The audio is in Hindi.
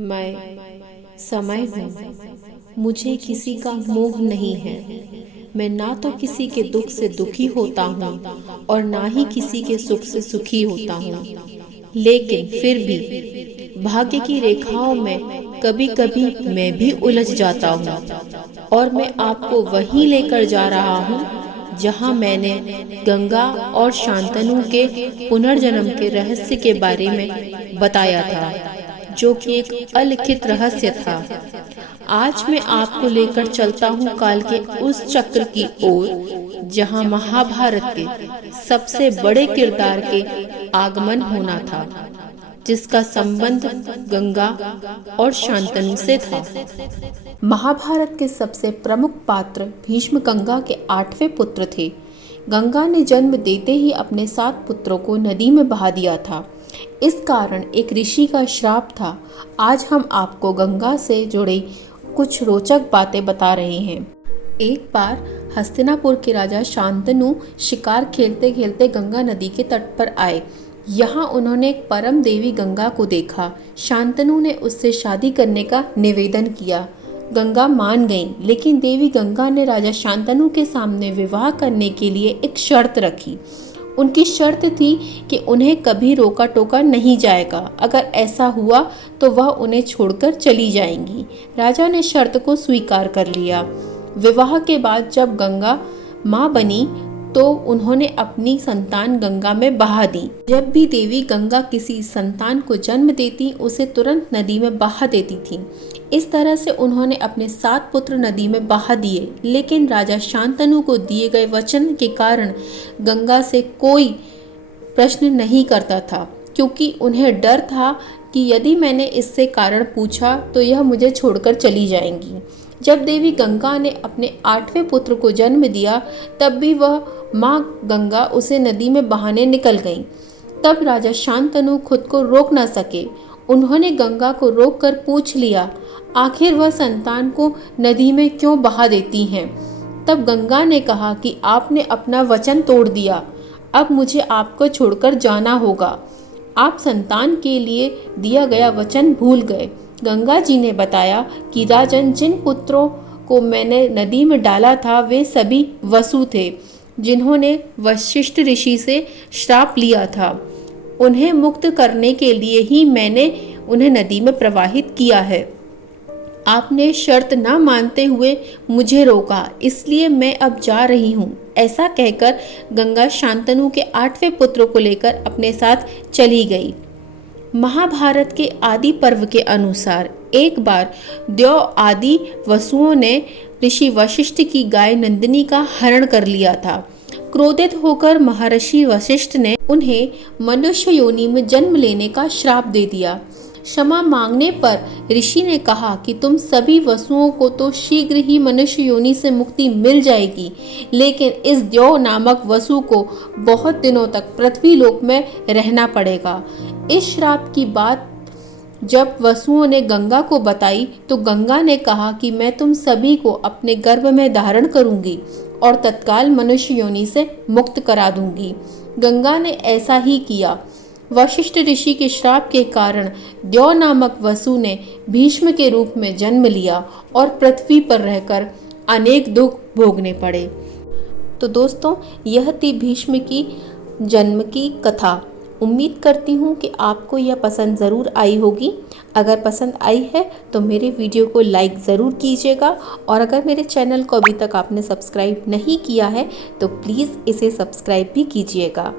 मैं समय हूँ, मुझे किसी का मोह नहीं है। मैं ना तो किसी के दुख से दुखी होता हूँ और ना ही किसी के सुख से सुखी होता हूँ। लेकिन फिर भी भाग्य की रेखाओं में कभी कभी मैं भी उलझ जाता हूँ और मैं आपको वहीं लेकर जा रहा हूँ जहाँ मैंने गंगा और शांतनु के पुनर्जन्म के रहस्य के बारे में बताया था, जो कि एक अलिखित रहस्य था। आज मैं आपको लेकर चलता हूँ काल के उस चक्र की ओर जहाँ महाभारत के सबसे बड़े किरदार के आगमन होना था, जिसका संबंध गंगा और शांतनु से था। महाभारत के सबसे प्रमुख पात्र भीष्म गंगा के 8वें पुत्र थे। गंगा ने जन्म देते ही अपने 7 पुत्रों को नदी में बहा दिया था। इस कारण एक ऋषि का श्राप था। आज हम आपको गंगा से जुड़ी कुछ रोचक बातें बता रहे हैं। एक बार हस्तिनापुर के राजा शांतनु शिकार खेलते खेलते गंगा नदी के तट पर आए। यहाँ उन्होंने एक परम देवी गंगा को देखा। शांतनु ने उससे शादी करने का निवेदन किया। गंगा मान गईं, लेकिन देवी गंगा ने राजा शांतनु के सामने विवाह करने के लिए एक शर्त रखी। उनकी शर्त थी कि उन्हें कभी रोका टोका नहीं जाएगा। अगर ऐसा हुआ तो वह उन्हें छोड़कर चली जाएंगी। राजा ने शर्त को स्वीकार कर लिया। विवाह के बाद जब गंगा माँ बनी तो उन्होंने अपनी संतान गंगा में बहा दी। जब भी देवी गंगा किसी संतान को जन्म देती, उसे तुरंत नदी में बहा देती थी। इस तरह से उन्होंने अपने 7 पुत्र नदी में बहा दिए। लेकिन राजा शांतनु को दिए गए वचन के कारण गंगा से कोई प्रश्न नहीं करता था, क्योंकि उन्हें डर था कि यदि मैंने इससे कारण पूछा तो यह मुझे छोड़कर चली जाएंगी। जब देवी गंगा ने अपने 8वें पुत्र को जन्म दिया, तब भी वह माँ गंगा उसे नदी में बहाने निकल गईं। तब राजा शांतनु खुद को रोक न सके। उन्होंने गंगा को रोककर पूछ लिया, आखिर वह संतान को नदी में क्यों बहा देती हैं? तब गंगा ने कहा कि आपने अपना वचन तोड़ दिया, अब मुझे आपको छोड़कर जाना होगा। आप संतान के लिए दिया गया वचन भूल गए। गंगा जी ने बताया कि राजन, जिन पुत्रों को मैंने नदी में डाला था वे सभी वसु थे, जिन्होंने वशिष्ठ ऋषि से श्राप लिया था। उन्हें मुक्त करने के लिए ही मैंने उन्हें नदी में प्रवाहित किया है। आपने शर्त ना मानते हुए मुझे रोका, इसलिए मैं अब जा रही हूँ। ऐसा कहकर गंगा शांतनु के 8वें पुत्र को लेकर अपने साथ चली गई। महाभारत के आदि पर्व के अनुसार एक बार द्यौ आदि वसुओं ने ऋषि वशिष्ठ की गाय नंदिनी का हरण कर लिया था। क्रोधित होकर महर्षि वशिष्ठ ने उन्हें मनुष्य योनि में जन्म लेने का श्राप दे दिया। क्षमा मांगने पर ऋषि ने कहा कि तुम सभी वसुओं को तो शीघ्र ही मनुष्य योनि से मुक्ति मिल जाएगी, लेकिन इस द्यौ नामक वसु को बहुत दिनों तक पृथ्वी लोक में रहना पड़ेगा। इस श्राप की बात जब वसुओं ने गंगा को बताई तो गंगा ने कहा कि मैं तुम सभी को अपने गर्भ में धारण करूंगी और तत्काल मनुष्य योनि से मुक्त करा दूंगी। गंगा ने ऐसा ही किया। वशिष्ठ ऋषि के श्राप के कारण द्यौ नामक वसु ने भीष्म के रूप में जन्म लिया और पृथ्वी पर रहकर अनेक दुख भोगने पड़े। तो दोस्तों, यह थी भीष्म की जन्म की कथा। उम्मीद करती हूँ कि आपको यह पसंद ज़रूर आई होगी। अगर पसंद आई है तो मेरे वीडियो को लाइक ज़रूर कीजिएगा, और अगर मेरे चैनल को अभी तक आपने सब्सक्राइब नहीं किया है तो प्लीज़ इसे सब्सक्राइब भी कीजिएगा।